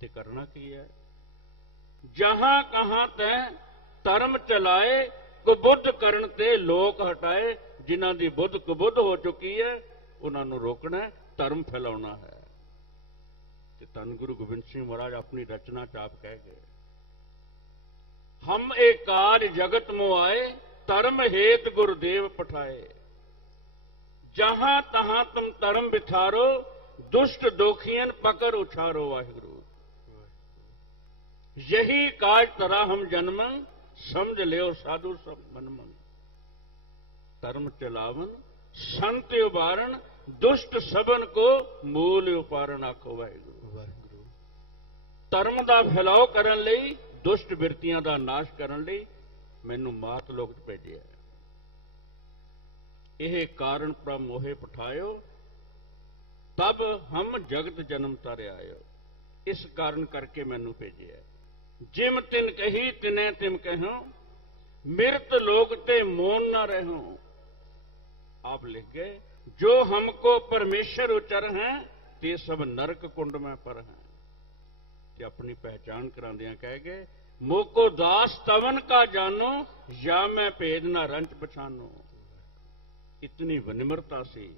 ਤੇ ਕਰਨਾ ਕੀ ਹੈ? ਜਹਾਂ ਕਹਾਂ ਤੈ ਧਰਮ ਚਲਾਏ, ਕੁਬੁੱਧ ਕਰਨ ਤੇ ਲੋਕ ਹਟਾਏ। ਜਿਨ੍ਹਾਂ ਦੀ ਬੁੱਧ ਕੁਬੁੱਧ ਹੋ ਚੁੱਕੀ ਹੈ ਉਹਨਾਂ ਨੂੰ ਰੋਕਣਾ, ਧਰਮ ਫੈਲਾਉਣਾ ਹੈ। ਤੇ ਧੰਨ ਗੁਰੂ ਗੋਬਿੰਦ ਸਿੰਘ ਮਹਾਰਾਜ ਆਪਣੀ ਰਚਨਾ ਚ ਆਪ ਕਹਿ ਗਏ ਹਮ ਏ ਕਾਜ ਜਗਤ ਮੋ ਆਏ, ਧਰਮ ਹੇਤ ਗੁਰਦੇਵ ਪਠਾਏ। ਜਹਾਂ ਤਹਾਂ ਤੁਮ ਧਰਮ ਬਿਥਾਰੋ, ਦੁਸ਼ਟ ਦੋਖੀਨ ਪਕੜ ਉਛਾਰੋ। ਵਾਹਿਗੁਰੂ ਯਹੀ ਕਾਜ ਤਰਾ ਹਮ ਜਨਮ, ਸਮਝ ਲਿਓ ਸਾਧੂ ਸਭ ਮਨਮਨ। ਧਰਮ ਚਲਾਵਨ ਸੰਤ ਉਬਾਰਨ, ਦੁਸ਼ਟ ਸਭਨ ਕੋ ਮੂਲ ਉਪਾਰਨ। ਆਖੋ ਵਾਹਿਗੁਰੂ। ਧਰਮ ਦਾ ਫੈਲਾਓ ਕਰਨ ਲਈ, ਦੁਸ਼ਟ ਬਿਰਤੀਆਂ ਦਾ ਨਾਸ਼ ਕਰਨ ਲਈ ਮੈਨੂੰ ਮਾਤ ਲੋਕ ਚ ਭੇਜਿਆ। ਇਹ ਕਾਰਨ ਪ੍ਰਭ ਮੋਹੇ ਪਠਾਇਓ, ਤਬ ਹਮ ਜਗਤ ਜਨਮ ਤਰ ਆਇਓ। ਇਸ ਕਾਰਨ ਕਰਕੇ ਮੈਨੂੰ ਭੇਜਿਆ। ਜਿਮ ਤਿਨ ਕਹੀ ਤਿਨੈ ਤਿਮ ਕਹੋ, ਮਿਰਤ ਲੋਕ ਤੇ ਮੋਨ ਨਾ ਰਹੋ। आप लिख गए जो हमको परमेश्वर उचर हैं, ते सब नरक कुंड में पर हैं। ते अपनी पहचान करांदियां कह गए मोको दास तवन का जानो, या मैं भेद ना रंच पछानो। इतनी विनम्रता सी।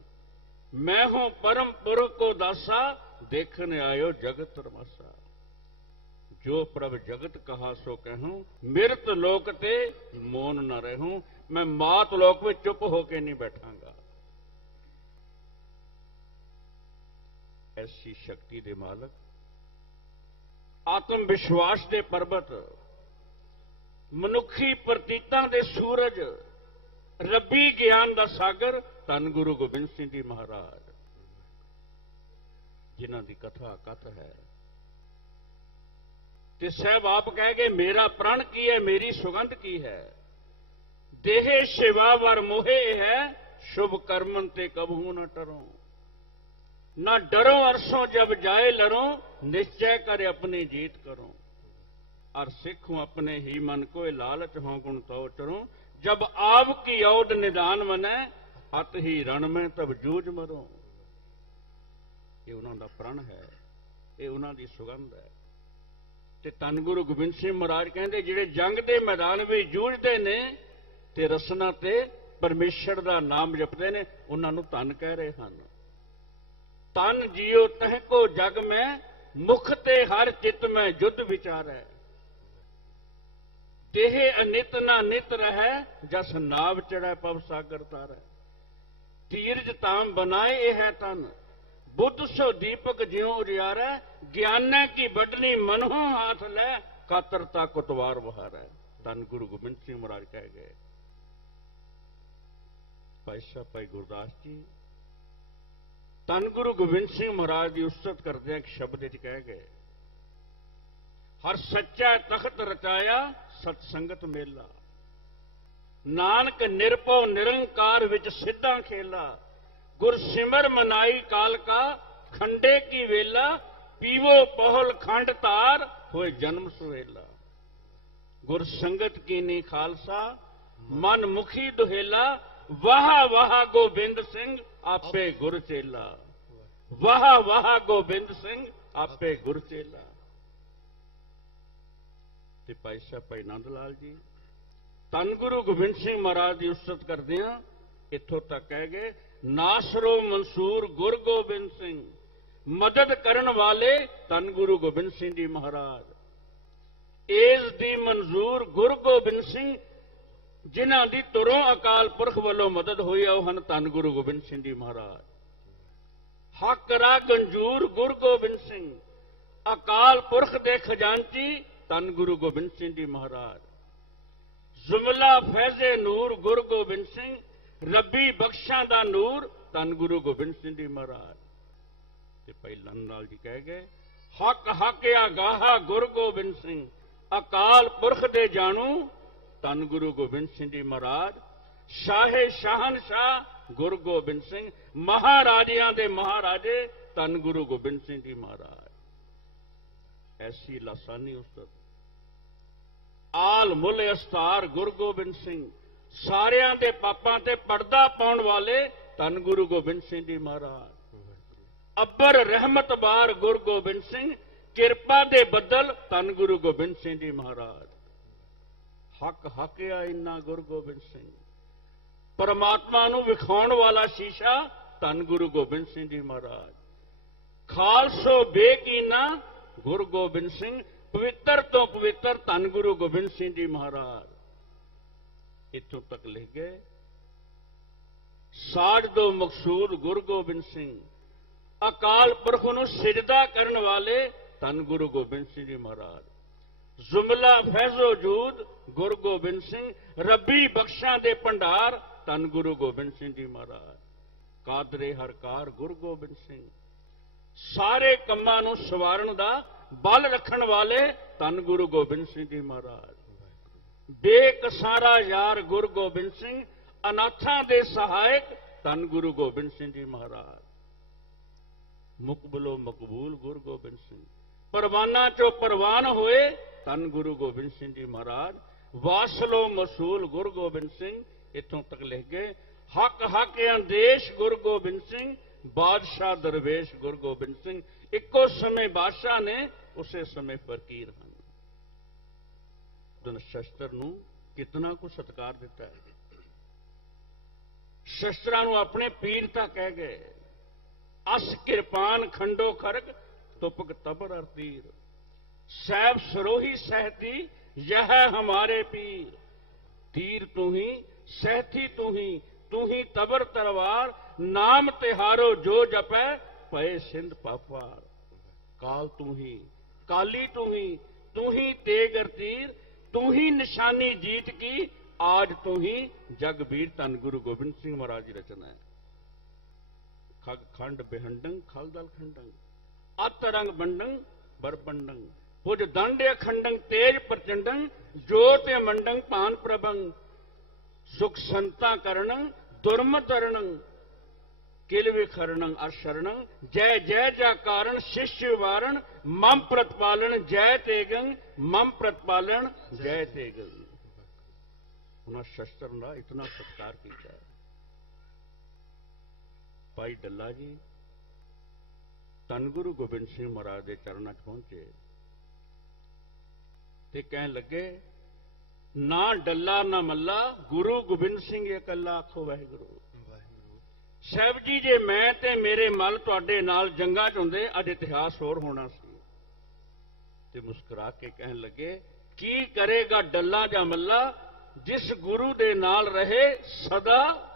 मैं हूं परम पुरख को दासा, देखने आयो जगत रमासा। जो प्रभ जगत कहा सो कहूं, मिरत लोक ते मौन न रहूं। मैं मात लोक में चुप होके नहीं बैठांगा। ऐसी शक्ति दे मालक, आत्म विश्वास दे पर्वत, मनुखी प्रतीतां दे सूरज, रब्बी ज्ञान दा सागर धन गुरु गोबिंद सिंह जी महाराज, जिन्हां दी कथा कथ है। ते साहब आप कह गए मेरा प्रण की है, मेरी सुगंध की है। देह शिवा वर मोहे है, शुभ कर्मन ते कबहू न टरो। न डरो अरसों जब जाए लरो, निश्चय कर अपनी जीत करो। और सिखों अपने ही मन को लालच हो गुण तो चरो। जब आव की औद निदान मनै, हत ही रण में तब जूझ मरो। ये उन्हां दा प्रण है, ये उन्हां दी सुगंध है। ते धन गुरु गोबिंद सिंह महाराज कहते जिहड़े जंग दे मैदान विच जूझदे ने ते रसना ते परमेश्वर दा नाम जपदे ने, उन्हां नूं धन कह रहे हन। तन जियो तह को जग में, मुख ते हर चित में युद्ध विचार है। तेह अनित ना नित रहै, जस नाव चढ़ै पव सागर तारै। धीरज ताम बनाए ए है तन, बुद्ध सो दीपक ज्यों उजियारै। ज्ञानै की बडनी मनहु हाथ लै, कातरता कुतवार बहारै। धन गुरु गोबिंद सिंह महाराज कह गए। भाई गुरदास जी धन गुरु गोबिंद सिंह महाराज की उस्तत करदे एक शब्द कह गए, हर सच्चा तखत रचाया सतसंगत मेला। नानक निरभौ निरंकार विच सिद्धा खेला। गुर सिमर मनाई काल का, खंडे की वेला। पीवो पहल खंड तार, होए जन्म सुहेला। गुर संगत कीनी खालसा, मन मुखी दुहेला। वाह वाह गोबिंद सिंह आपे गुर चेला। वाह वाह गोबिंद सिंह आपे गुर चेला। ते भाई साहब भाई नंद लाल जी धन गुरु गोबिंद सिंह महाराज की उस्तत करदे हां, इत्थों तक कह गए, नासरो मंसूर गुर गोबिंद सिंह, मदद करन वाले धन गुरु गोबिंद सिंह जी महाराज। एज दी मंजूर गुर गोबिंद सिंह, जिन्हां दी तुरों अकाल पुरख वालों मदद हुई, ਉਹ ਹਨ ਧੰਨ ਗੁਰੂ ਗੋਬਿੰਦ ਸਿੰਘ ਜੀ ਮਹਾਰਾਜ। ਹੱਕ ਰਾ ਗੰਜੂਰ ਗੁਰ ਗੋਬਿੰਦ ਸਿੰਘ, ਅਕਾਲ ਪੁਰਖ ਦੇ ਖਜ਼ਾਨਚੀ ਧੰਨ ਗੁਰੂ ਗੋਬਿੰਦ ਸਿੰਘ ਜੀ ਮਹਾਰਾਜ। ਜ਼ੁਮਲਾ ਫੈਜ਼ੇ ਨੂਰ ਗੁਰ ਗੋਬਿੰਦ ਸਿੰਘ, ਰੱਬੀ ਬਖਸ਼ਾਂ ਦਾ ਨੂਰ ਧੰਨ ਗੁਰੂ ਗੋਬਿੰਦ ਸਿੰਘ ਜੀ ਮਹਾਰਾਜ। ਤੇ ਭਾਈ ਨੰਦ ਲਾਲ ਜੀ ਕਹਿ ਗਏ, ਹੱਕ ਹੱਕ ਆਗਾਹਾ ਗੁਰ ਗੋਬਿੰਦ ਸਿੰਘ, ਅਕਾਲ ਪੁਰਖ ਦੇ ਜਾਣੂ ਧੰਨ ਗੁਰੂ ਗੋਬਿੰਦ ਸਿੰਘ ਜੀ ਮਹਾਰਾਜ। ਸ਼ਾਹੇ ਸ਼ਾਹਨਸ਼ਾਹ ਗੁਰੂ ਗੋਬਿੰਦ ਸਿੰਘ, ਮਹਾਰਾਜਿਆਂ ਦੇ ਮਹਾਰਾਜੇ ਧੰਨ ਗੁਰੂ ਗੋਬਿੰਦ ਸਿੰਘ ਜੀ ਮਹਾਰਾਜ। ਐਸੀ ਲਾਸਾਨੀ ਉਸਤਤ ਆਲ ਮੁੱਲ ਅਸਤਾਰ ਗੁਰੂ ਗੋਬਿੰਦ ਸਿੰਘ, ਸਾਰਿਆਂ ਦੇ ਪਾਪਾਂ ਤੇ ਪਰਦਾ ਪਾਉਣ ਵਾਲੇ ਧੰਨ ਗੁਰੂ ਗੋਬਿੰਦ ਸਿੰਘ ਜੀ ਮਹਾਰਾਜ। ਅੱਬਰ ਰਹਿਮਤ ਬਾਰ ਗੁਰੂ ਗੋਬਿੰਦ ਸਿੰਘ, ਕਿਰਪਾ ਦੇ ਬੱਦਲ ਧੰਨ ਗੁਰੂ ਗੋਬਿੰਦ ਸਿੰਘ ਜੀ ਮਹਾਰਾਜ। ਹੱਕ ਹੱਕਿਆ ਇੰਨਾ ਗੁਰੂ ਗੋਬਿੰਦ ਸਿੰਘ, ਪਰਮਾਤਮਾ ਨੂੰ ਵਿਖਾਉਣ ਵਾਲਾ ਸ਼ੀਸ਼ਾ ਧੰਨ ਗੁਰੂ ਗੋਬਿੰਦ ਸਿੰਘ ਜੀ ਮਹਾਰਾਜ। ਖਾਲਸੋ ਬੇਕੀਨਾ ਗੁਰੂ ਗੋਬਿੰਦ ਸਿੰਘ, ਪਵਿੱਤਰ ਤੋਂ ਪਵਿੱਤਰ ਧੰਨ ਗੁਰੂ ਗੋਬਿੰਦ ਸਿੰਘ ਜੀ ਮਹਾਰਾਜ। ਇੱਥੋਂ ਤੱਕ ਲਿਖ ਗਏ, ਸਾਜ ਦੋ ਮਕਸੂਦ ਗੁਰੂ ਗੋਬਿੰਦ ਸਿੰਘ, ਅਕਾਲ ਪੁਰਖ ਨੂੰ ਸਿਜਦਾ ਕਰਨ ਵਾਲੇ ਧੰਨ ਗੁਰੂ ਗੋਬਿੰਦ ਸਿੰਘ ਜੀ ਮਹਾਰਾਜ। ਜ਼ੁਮਲਾ ਫੈਜ਼ੋ ਜੂਦ ਗੁਰੂ ਗੋਬਿੰਦ ਸਿੰਘ, ਰੱਬੀ ਬਖਸ਼ਾਂ ਦੇ ਭੰਡਾਰ ਧੰਨ ਗੁਰੂ ਗੋਬਿੰਦ ਸਿੰਘ ਜੀ ਮਹਾਰਾਜ। ਕਾਦਰੇ ਹਰਕਾਰ ਗੁਰੂ ਗੋਬਿੰਦ ਸਿੰਘ, ਸਾਰੇ ਕੰਮਾਂ ਨੂੰ ਸਵਾਰਨ ਦਾ ਬਲ ਰੱਖਣ ਵਾਲੇ ਧੰਨ ਗੁਰੂ ਗੋਬਿੰਦ ਸਿੰਘ ਜੀ ਮਹਾਰਾਜ। ਬੇਕਸਾਰਾ ਯਾਰ ਗੁਰੂ ਗੋਬਿੰਦ ਸਿੰਘ, ਅਨਾਥਾਂ ਦੇ ਸਹਾਇਕ ਧੰਨ ਗੁਰੂ ਗੋਬਿੰਦ ਸਿੰਘ ਜੀ ਮਹਾਰਾਜ। ਮੁਕਬਲੋ ਮਕਬੂਲ ਗੁਰੂ ਗੋਬਿੰਦ ਸਿੰਘ, ਪਰਵਾਨਾ ਚੋਂ ਪਰਵਾਨ ਹੋਏ ਧੰਨ ਗੁਰੂ ਗੋਬਿੰਦ ਸਿੰਘ ਜੀ ਮਹਾਰਾਜ। ਵਾਸਲੋ ਮਸੂਲ ਗੁਰੂ ਗੋਬਿੰਦ ਸਿੰਘ। ਇੱਥੋਂ ਤੱਕ ਲਿਖ ਗਏ, ਹੱਕ ਹੱਕ ਅੰਦੇਸ਼ ਗੁਰੂ ਗੋਬਿੰਦ ਸਿੰਘ, ਬਾਦਸ਼ਾਹ ਦਰਵੇਸ਼ ਗੁਰੂ ਗੋਬਿੰਦ ਸਿੰਘ। ਇੱਕੋ ਸਮੇਂ ਬਾਦਸ਼ਾਹ ਨੇ, ਉਸੇ ਸਮੇਂ ਫਕੀਰ ਹਨ। ਦਨ ਸ਼ਸਤਰ ਨੂੰ ਕਿਤਨਾ ਕੁ ਸਤਿਕਾਰ ਦਿੱਤਾ ਹੈ। ਸ਼ਸਤਰਾਂ ਨੂੰ ਆਪਣੇ ਪੀਰ ਤਾਂ ਕਹਿ ਗਏ, ਅਸ ਕਿਰਪਾਨ ਖੰਡੋ ਖਰਕ, ਤੁਪਕ ਤਬਰ ਅਰ ਤੀਰ। ਸੈਬ ਸਰੋਹੀ ਸਹਿਤੀ, यह हमारे पीर। तीर तू ही, सहती तू ही तबर तलवार। नाम तिहारो जो जपै, पए सिंध पापार। काल तू ही, काली तू ही तेग अर तीर। तू ही निशानी जीत की, आज तू ही जगबीर। धन गुरु गोबिंद सिंह महाराज की रचना है। खग खंड बेहंडंग, खलदल खंडंग, अत रंग बंडंग बरबंडंग। पुज दंड अखंडंग, तेज प्रचंडंग, जोत मंडंग पान प्रभंग। सुख संता करणंग, दुर्मत तरणंग, किल विखरणंग अशरणंग। जय जय जा कारण शिष्य वारण, मम प्रतिपालन जय तेगंग। मम प्रतिपालन जय तेगंग। उन्होंने शस्त्र का इतना सत्कार किया। भाई डल्ला जी धन गुरु गोबिंद सिंह महाराज के चरणों च पहुंचे ते कहन लगे, ना डल्ला ना मल्ला, गुरु गोबिंद सिंह इकल्ला। आखो वाहिगुरू। साहब जी जे मैं ते मेरे मल तुहाडे नाल जंगां च हुंदे, अज इतिहास होर होना सी। ते मुस्कुरा के कहन लगे, ਕੀ ਕਰੇਗਾ ਡੱਲਾ ਜਾਂ ਮੱਲਾ, ਜਿਸ ਗੁਰੂ ਦੇ ਨਾਲ ਰਹੇ ਸਦਾ